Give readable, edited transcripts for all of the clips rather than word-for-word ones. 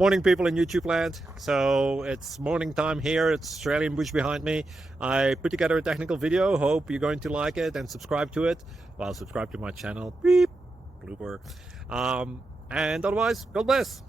Morning, people in YouTube land. So it's morning time here. It's Australian bush behind me. I put together a technical video. Hope you're going to like it and subscribe to it. Well, subscribe to my channel. Beep, blooper. And otherwise, God bless.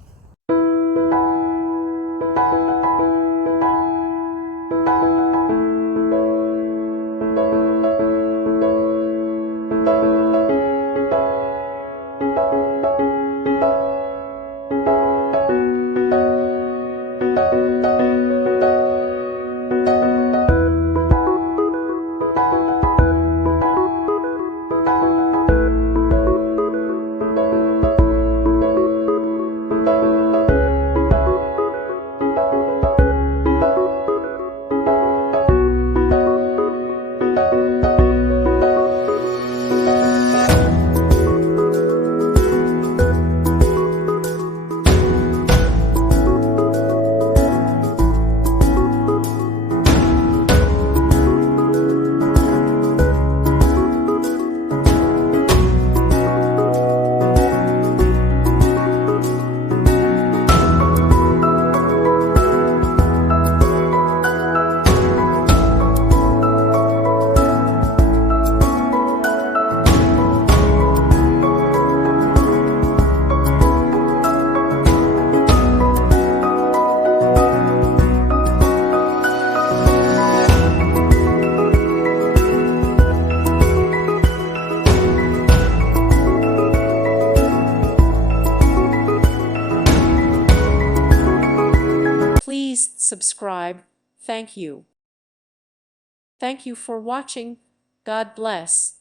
Please subscribe. Thank you. Thank you for watching. God bless.